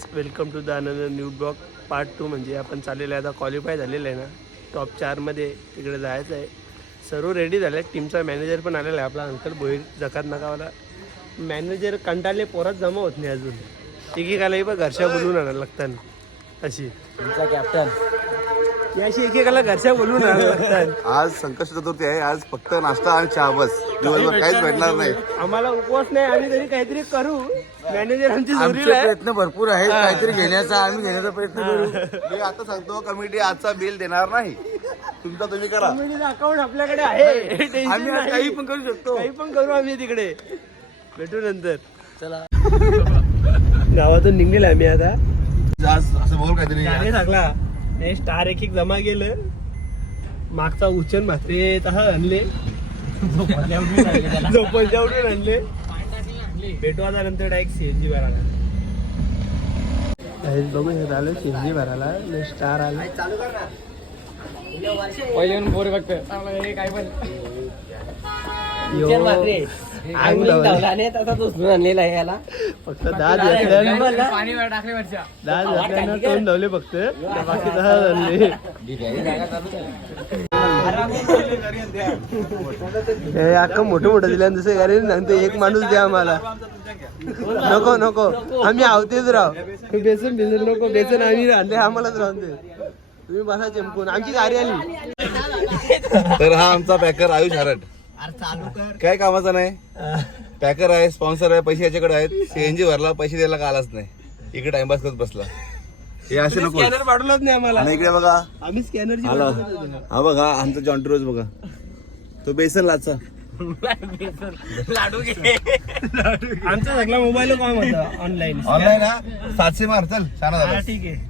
Guys welcome to the another new blog part two म्हणजे आपण चाललेलं आहे. आता क्वालिफाय झालेलं आहे ना. टॉप चारमध्ये तिकडे जायचं आहे. सर्व रेडी झाले टीमचा मॅनेजर पण आलेला आहे. आपला अंकल भोईर जकात नकावाला मॅनेजर कंटाळले पोरात जमा होत नाही अजून. एकेकालाही पण घरच्या बोलून आणायला लागतात. अशी. तुमचा कॅप्टन ही अशी एकेकाला घरच्या बोलून आज संकष्ट चतुर्थी आहे आज फक्त नाश्ता आणि चहा बस. दिवसभर काहीच भेटणार नाही. आम्हाला उपवास नाही आम्ही तरी काहीतरी करू. मॅनेजर आमची आहे. प्रयत्न भरपूर आहेत काहीतरी घेण्याचा आम्ही घेण्याचा प्रयत्न करू. मी आता सांगतो कमिटी आजचा बिल देणार नाही. तुमचा तुम्ही करा. अकाउंट आपल्याकडे आहे. आम्ही आज नाही. काही पण करू शकतो. काही पण करू आम्ही तिकडे. भेटू नंतर. चला. गावातून निघेल आम्ही आता. आज असं बोल काहीतरी. गाणे टाकला नाही स्टार एक एक जमा केलं. मागचा उच्चन भाकरी तहा आणले. झोपलच्या उडून आणले भेटू आता नंतर डायरेक्ट सीएनजी भरायला. बघू शकता आलो सीएनजी भरायला. स्टार आला. पहिले बोर बघतो काय पण. यो, आग लावली. तसाच उचलून आणलेला आहे याला. फक्त दात घातल्या पाणी टाकले वरच्या. दात घातल्यानं तोंड लावले फक्त. बाकी दहा झाले हे अख्खं मोठं मोठं दिलं दुसरे गाडी नंतर एक माणूस द्या आम्हाला. नको नको. आम्ही आवतेच राव. बेसन बेसन नको बेसन आम्ही आणले आम्हालाच राहून दे. तुम्ही बसा चमकून. आमची गाडी आली. तर हा आमचा पॅकर आयुष हरट. काय कामाचा नाही? पॅकर आहे स्पॉन्सर आहे पैसे याच्याकडे आहेत. सीएनजी भरला पैसे द्यायला का आलाच नाही? इकडे टाइमपास करत बसला. हे असे नको स्कॅनर पाठवलाच नाही आम्हाला. आणि इकडे बघा. आम्ही स्कॅनरची हॅलो हा बघा आमचा जॉन्टी रोज बघा. तो बेसन लाचा आमचा सगळा मोबाईल ऑनलाईन ऑनलाईन हा? सातशे मार चल. छान ठीक आहे.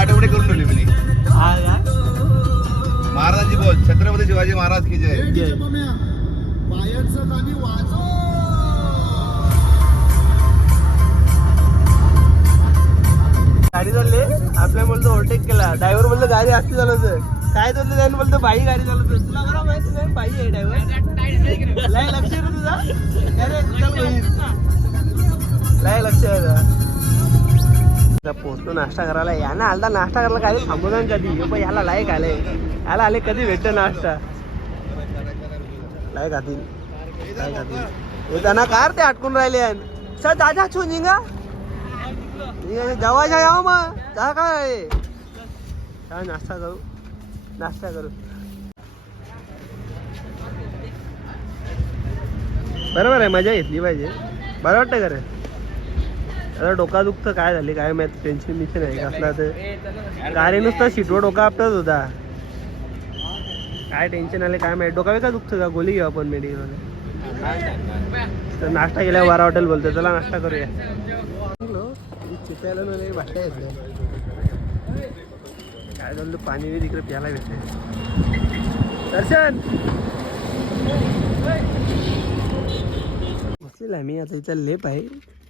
आठवडे करून ठेवली मी. हा महाराजांची बोल छत्रपती शिवाजी महाराज की जय. जय. गाडी चालली आपल्या बोलतो ओव्हरटेक केला. ड्रायव्हर बोलतो गाडी असती चालवत काय चाललं त्यानं बोलतो बाई गाडी चालवतो तुला बरं माहिती नाही बाई आहे ड्रायव्हर लक्ष तुझा. लय लक्ष आहे पोहोचतो नाश्ता करायला. यानं आलता नाश्ता करायला काय थांबू ना कधी. पण याला लायक आले याला आले कधी भेटतं नाश्ता? लायक खातील काय आतील येताना कार ते अटकून राहिले सर दादा छू निघा. जवळच्या याव मग. जा काय? काय नाश्ता करू. नाश्ता करू. बरोबर आहे मजा घेतली पाहिजे. बरं वाटतं का रे आता डोका दुखतं काय झाले काय माहीत टेन्शन मिशन आहे कसला तर गाडी नुसता सीटवर डोका आपटत होता. काय टेन्शन आले काय माहिती. डोका का दुखतं का? गोळी घेऊ आपण मेडिकल तर नाश्ता केल्यावर बारा हॉटेल बोलतो चला नाश्ता करूया. चितायला नाही काय झालं पाणी बी तिकडे प्यायला भेटते दर्शन! बसलेला मी आता इथं लेप आहे.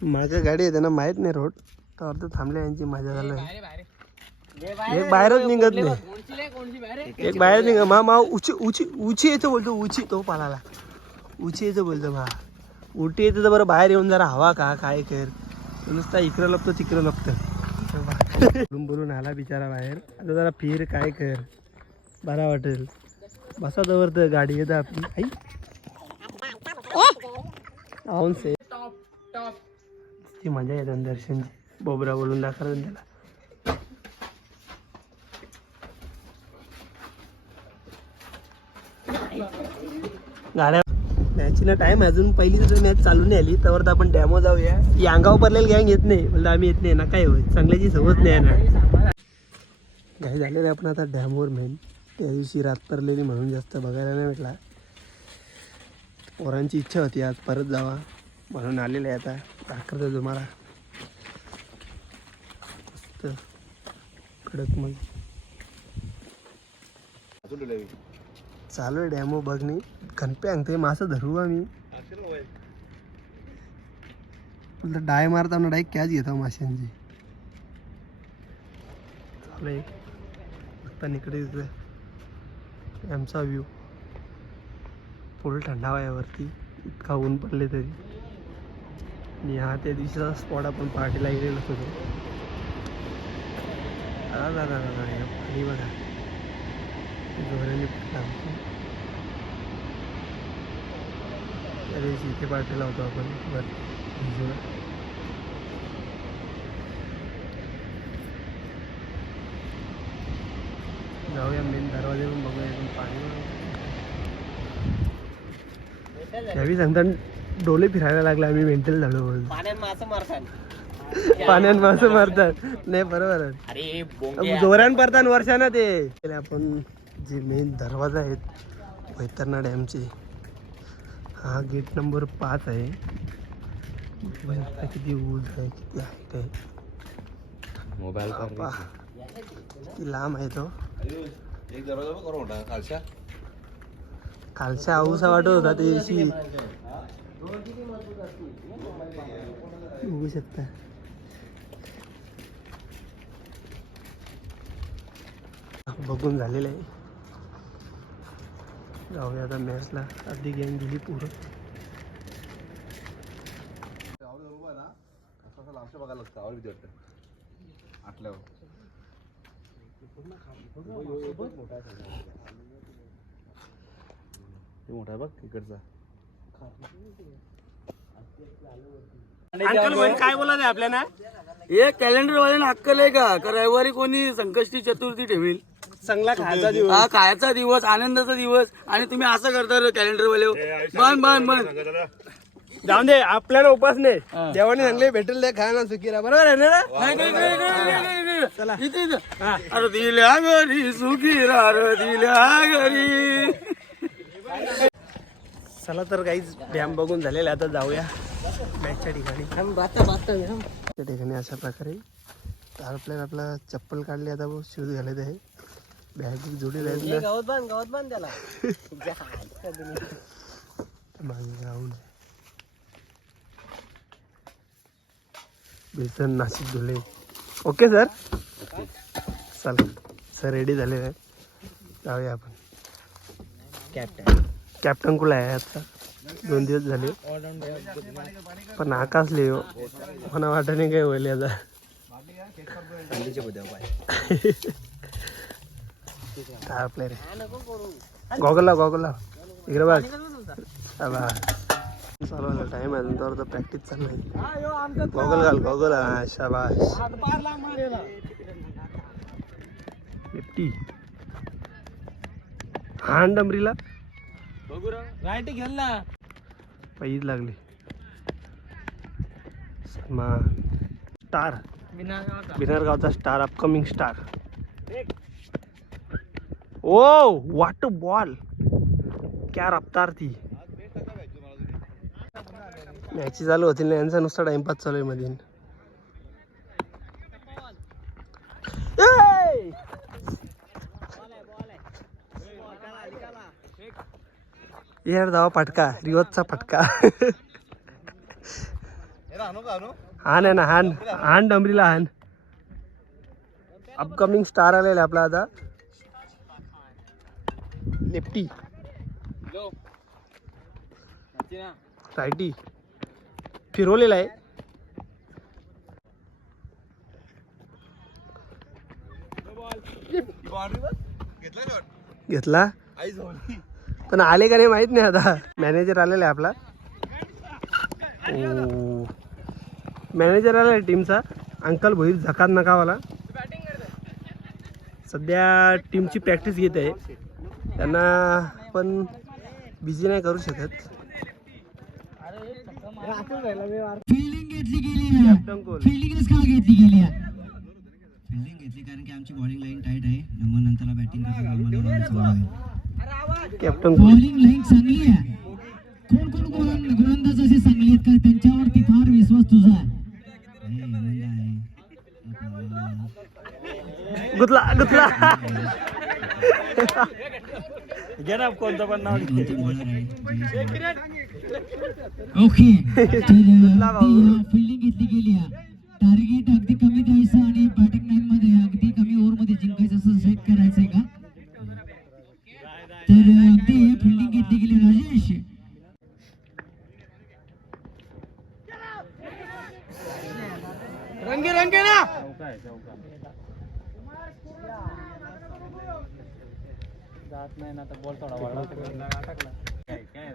माझ्या गाडी आहे त्यांना माहीत नाही रोड. तर अर्ध थांबले यांची मजा झालं. एक बाहेरच निघत नाही. एक बाहेर निघ मा मा उची उची उची येतो बोलतो उची तो पालाला. उची येतो बोलतो मा. उटी येते तर बरं बाहेर येऊन जरा हवा का काय कर. नुसता इकडं लपतो तिकडं लपतं. बोलून बोलून आला बिचारा बाहेर. आता जरा फिर काय कर. बरा वाटेल. बसा जवळ तर गाडी येतं आपली. आई. आऊन से. ती मजा येते ना दर्शनची. बोबरा बोलून दाखवलं त्याला. गाड्या मॅचला टाइम अजून. पहिली जर मॅच चालू नाही आली तर आपण डॅमो जाऊया. ही अंगावर पडलेली गँग येत नाही. म्हणजे आम्ही येत नाही ना. काय होय? चांगल्याची सवत नाही ना काही झालेलं आपण आता डॅमवर मेन त्या दिवशी रात पडलेली म्हणून जास्त बघायला नाही भेटला. पोरांची इच्छा होती आज परत जावा. म्हणून आलेले आहे आता. दाखवतो तुम्हाला मस्त. कडक मग. चालू आहे डॅमो बघणे. गणपे अंगते मासं धरू आम्ही. तुला डाय मारताना डाय कॅच घेतो माशांची. चालू आहे. आता इकडे दिसतोय आमचा व्ह्यू फुल थंडावा आहे वरती. इतका ऊन पडले तरी. आणि हा त्या दिवशीचा स्पॉट आपण पार्टीला गेलेलो होतो. पाणी बघा. जोराने त्या दिवशी इथे पार्टीला होतो आपण भिजून. जाऊया मेन दरवाजावरून बघूया इथून पाणी त्यावेळी सांगतात डोले फिरायला लागले आम्ही मेंटल झालो म्हणून. पाण्यात मासं मारतात. पाण्यात मासे मारतात. नाही बरोबर आहे. जोरान पडतात वर्षानं ते. आपण जे मेन दरवाजा आहेत वैतरणा डॅमचे हा गेट नंबर पाच आहे. किती ऊज आहे किती आहे काय. मोबाईल. किती लांब आहे तो. खालच्या. कालच्या आऊसा वाटत होता दिवशी बघू शकता. बघून झालेलं आहे. जाऊया आता मॅचला. अर्धी गेम दिली पुरं. असं लांबचं बघायला लागतं आवड भीती वाटतं आटल्यावर मोठा आहे बघ इकडचा. अंकल काय बोला आहे आपल्याला? हे कॅलेंडर वाल्याने अक्कल आहे का? का रविवारी कोणी संकष्टी चतुर्थी ठेवील? चांगला खायचा दिवस. हा खायचा दिवस आनंदाचा दिवस. आणि तुम्ही असं करता कॅलेंडर वाले बन बन बन जाऊन दे आपल्याला उपास नाही. देवाने सांगले भेटेल ते खा ना सुखीरा बरोबर आहे ना. इथे. अरे दिल्या घरी सुखी रार दिल्या घरी चला तर काहीच डॅम बघून झालेला. आता जाऊया मॅचच्या ठिकाणी. त्या ठिकाणी अशा प्रकारे तर आपल्याला आपला चप्पल काढली आता शूज घालत आहे. बॅग जोडी राहील गावात बांध गावात बांध त्याला. बेसन नाशिक धुले ओके सर चला सर रेडी झालेले आहे जाऊया आपण. कॅप्टन कॅप्टन कुला आहे आता? दोन दिवस झाले. पण आकाशले हो मला वाटत नाही काय होईल आता काय आपले रे? गॉगल लाव गॉगल इकडे बघ. चला. टाइम आहे अजून तर प्रॅक्टिस चालू आहे. गॉगल घाल गॉगल हा शाबाश निफ्टी हा डमरीला राईट घेल ना. पैज लागली. सलमा स्टार. बिनार गावचा स्टार अपकमिंग स्टार ओ वाट बॉल क्या रफ्तार ती. मॅची चालू होती ना यांचा नुसता टाइमपास चालू आहे मध्ये येणार दावा फटका रिवजचा फटका. हान आहे ना हान हान डमरीला हान. अपकमिंग स्टार आलेला आहे आपला आता. लेफ्टी रायटी फिरवलेला आहे. घेतला? पण आले का नाही माहीत नाही आता. मॅनेजर आलेला आहे आपला. मॅनेजर आला आहे टीमचा अंकल भोईर झकात नकावाला सध्या टीमची प्रॅक्टिस घेत आहे. त्यांना पण बिझी नाही करू शकत. फिल्डिंग घेतली गेली. फिल्डिंगच का घेतली गेली? आहे फिल्डिंग घेतली कारण की आमची बॉलिंग लाईन टाईट आहे. मग नंतरला बॅटिंग करायला कॅप्टन बॉलिंग लाईन चांगली आहे. कोण कोण गोलंद- गोलंदाज असे चांगले आहेत का? त्यांच्यावरती फार विश्वास तुझा आहे. गुतला गुतला. घे ना कोणतं पण नाव दोन तीन bowler आहे. ओके. फिल्डिंग घेतली गेली आहे. टार्गेट अगदी कमी द्यायचं आणि बॅटिंग लाईन मध्ये अगदी कमी ओव्हरमध्ये जिंकायचं असं सेट करायचंय. का तर अगदी फिल्डिंग घेतली गेली राजेश. रंगे रंगे ना! जात नाही ना तर बॉल थोडा वाढला टाकला काय?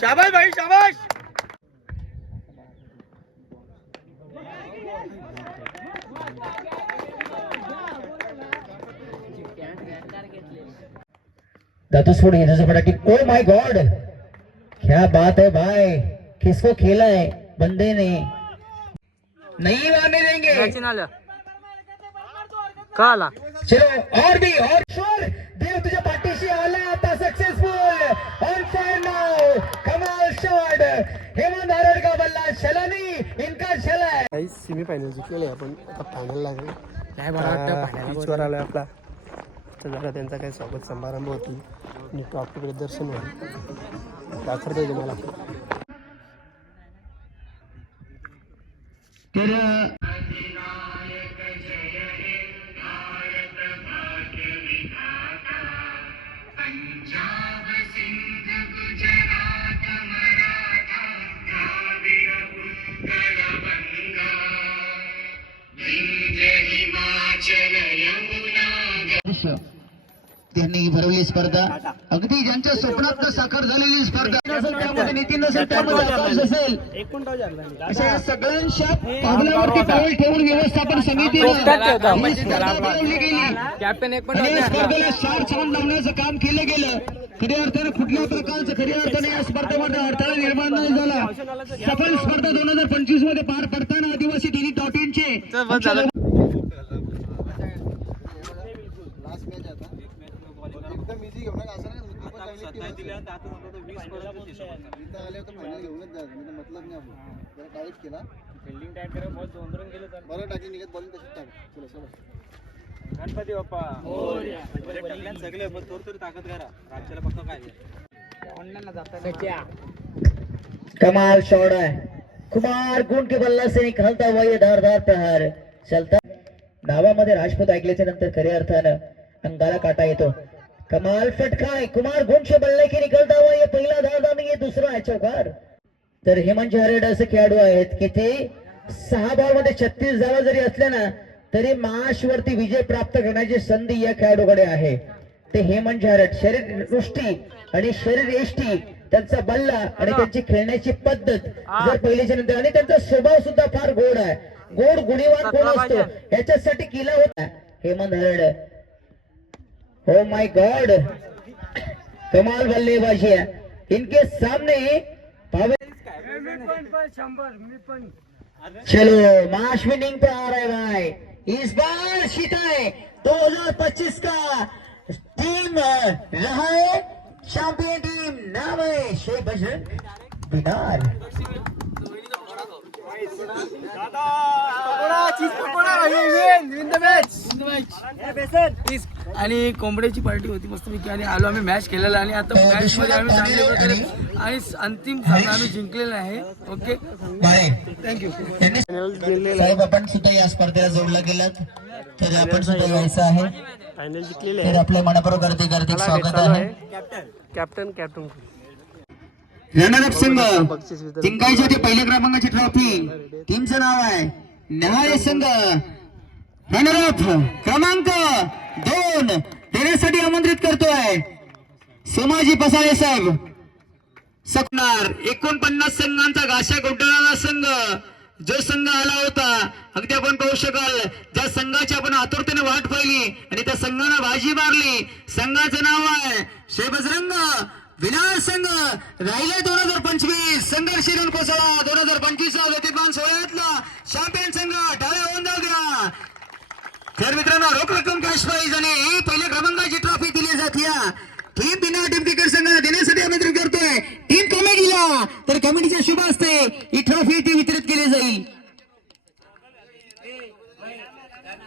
शाबाश भाई शाबाश। दातुस्फोट घेण्याचा फटाके ओ माय गॉड क्या बात है भाई। किसको खेला है? बंदे ने। नहीं मारने देंगे। का आला? चलो और भी और शोर देव तुझ्या पाठीशी आला आता सक्सेसफुल ऑन फायर नाउ कमाल शॉट हेमंत आरड का बल्ला चला नहीं इनका चला है काही सेमी फायनल जिंकलेले आपण आता फायनल लागले पिचवर आलोय आपला. तर जरा त्यांचा काही स्वागत समारंभ होतील. आणि ट्रॉफीकडे दर्शन होईल. दाखवतोय तुम्हाला त्यांनी भरवली स्पर्धा. अगदी ज्यांच्या स्वप्नात साकार झालेली स्पर्धा. नसेल त्यामध्ये नितीन नसेल त्यामध्ये आकाश असेल. अशा या सगळ्यांच्या पावलावरती पाऊल ठेवून व्यवस्थापन समितीने ही गेली. स्पर्धेला चार छान लावण्याचं काम केलं गेलं. खऱ्या अर्थानं कुठल्या प्रकारचं खऱ्या अर्थाने या स्पर्धेमध्ये अडथळा निर्माण नाही झाला. सफल स्पर्धा दोन हजार पंचवीसमध्ये पार पडताना आदिवासी टीव्ही डॉट इन चे एकदम इझी घेऊ नका असं नाही तू पण चांगली team असेल. इथं आले. तर फायनल घेऊनच जायचं. नाही तर मतलब नाही आपण जरा टाईट केला. फिल्डिंग टाईट करा बॉल दोन दोन गेले तर. बरं टाकी निघत बॉलिंग तशीच टाक. चला चला. गणपती बाप्पा. सगळे पण थोडी थोडी ताकद करा. राज्याला फक्त काय कमाल शॉट है कुमार गुण के बल्ला से निकलता हुआ ये धारदार प्रहार. चलता. डावामध्ये राजपूत ऐकल्याच्या नंतर खऱ्या अर्थानं अंगाला काटा येतो. कमाल फटका है कुमार गुणचे बल्ले के निकलता हुआ ये पहिला नाही ये दुसरा आहे चौकार. तर हेमंत हरेड असे खेळाडू आहेत की ते सहा बॉलमध्ये छत्तीस धावा जरी असल्या ना तरी माशवरती विजय प्राप्त करण्याची संधी या खेळाडूकडे आहे. ते हेमंत झारट शरीर दृष्टी आणि शरीर एष्टी त्यांचा बल्ला आणि त्यांची खेळण्याची पद्धत जर पहिल्याच्या नंतर आणि त्यांचा स्वभाव सुद्धा फार गोड आहे. गोड गुणीवान कोण असतो? याच्यासाठी केला होता. हेमंत हरड हो माय गॉड कमाल बल्लेबाजी है। इनके सामने चलो माश विनिंग पे आ रहे भाई। इस बार शिकाय 2025 का टीम रहा है। चैंपियन टीम नाम है शेख बजरंग बिनार आणि कोंबड्याची पार्टी होती मस्तपैकी आणि आलो आम्ही मॅच खेळलेला आणि आता मॅच मध्ये आम्ही चांगले प्रकारे आणि अंतिम सामना आम्ही जिंकलेला आहे. ओके थँक्यू साहेब आपण सुद्धा या स्पर्धेला जोडला गेलात. तर आपण सुद्धा यायचं आहे. तर आपल्या मनापूर्वक गर्दी गर्दी स्वागत आहे. कॅप्टन कॅप्टन रनर अप संघ जिंकायची होती पहिल्या क्रमांकाची ट्रॉफी टीमचं नाव आहे न्याहाळी संघ रनर अप क्रमांक दोन देण्यासाठी आमंत्रित करतोय सोमाजी पसाळे साहेब. सकणार एकोणपन्नास संघांचा घाशा गुंडाळणारा संघ. जो संघ आला होता अगदी आपण पाहू शकाल ज्या संघाची आपण आतुरतेने वाट पाहिली आणि त्या संघानं बाजी मारली. संघाचं नाव आहे शेबजरंग. विनार संघ राहिले दोन हजार पंचवीस. संघर्ष कोसळा दोन हजार पंचवीस ज्योतिर्मान सोहळ्यातला चॅम्पियन संघ डाव्या होऊन जाऊ द्या तर मित्रांनो रोख रक्कम कॅश प्राईज आणि पहिल्या क्रमांकाची ट्रॉफी दिली जाते टीम बिना टीम क्रिकेट संघ देण्यासाठी आमंत्रित करतोय. टीम कमिटीला तर कमिटीच्या शुभ असते ही ट्रॉफी ती वितरित केली जाईल.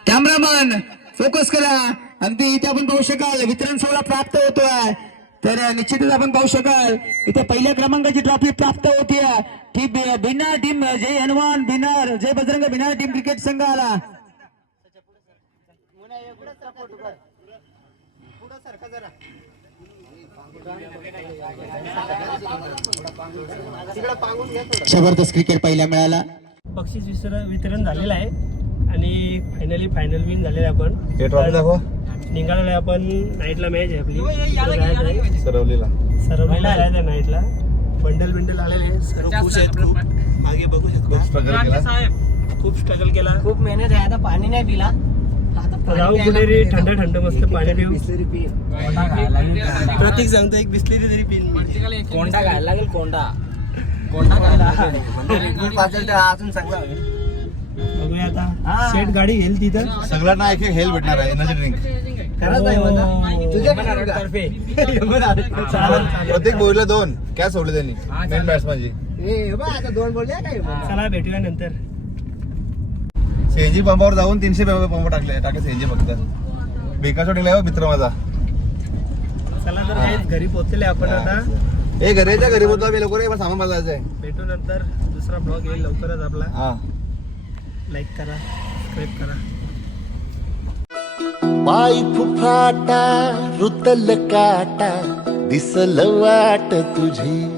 कॅमेरामन फोकस करा. अगदी इथे आपण पाहू शकाल वितरण सोहळा प्राप्त होतोय. तर निश्चितच आपण पाहू शकाल इथे पहिल्या क्रमांकाची ट्रॉफी प्राप्त होती टीम बिना टीम जय हनुमान बिनार जय बजरंग बिनार टीम क्रिकेट संघ आला जबरदस्त क्रिकेट पहिला मिळाला. बक्षीस वितरण झालेलं आहे. आणि फायनली फायनल विन झालेलं आहे आपण हे ट्रॉफी दाखवा. निघालेलो आहे आपण नाईटला मॅच आहे आपली. आहे. सरवलीला. सरवलीला आहे नाईटला बंडल बिंडल आलेले आहे सर्व खुश आहेत खूप मागे बघू शकता. स्ट्रगल केला. खूप स्ट्रगल केला. खूप मेहनत आहे. आता पाणी नाही पिला. थंड थंड मस्त पाणी पिऊ. प्रतीक सांगतो एक बिस्लेरी तरी पिन कोंडा घायला लागेल कोंडा. कोंडा घायला अजून चांगला होईल. बघूया आता. शेट गाडी घेईल तिथं. सगळ्यांना एक एक हेल भेटणार आहे एनर्जी ड्रिंक खरंच आहे म्हणा. तुझ्या तर्फे. चालेल, चालेल. प्रत्येक बोईला दोन. काय सोडले त्यांनी. मेन बॅट्समॅनची आता दोन बोलले काय चला भेटूया नंतर. सीएनजी पंपावर जाऊन तीनशे पंप टाकले. टाकले सीएनजी फक्त. बेकार निघलाय हो मित्र माझा. चला तर guys, घरी पोहोचले आपण आता. ए घरीच्या घरी बोलतो आम्ही. लवकर ये, मला सामान बदलायचं आहे. भेटू नंतर. दुसरा ब्लॉग येईल लवकरच आपला. हा. लाईक करा सबस्क्राईब करा. पाय फुफाटा रुतल काटा दिसल वाट तुझी.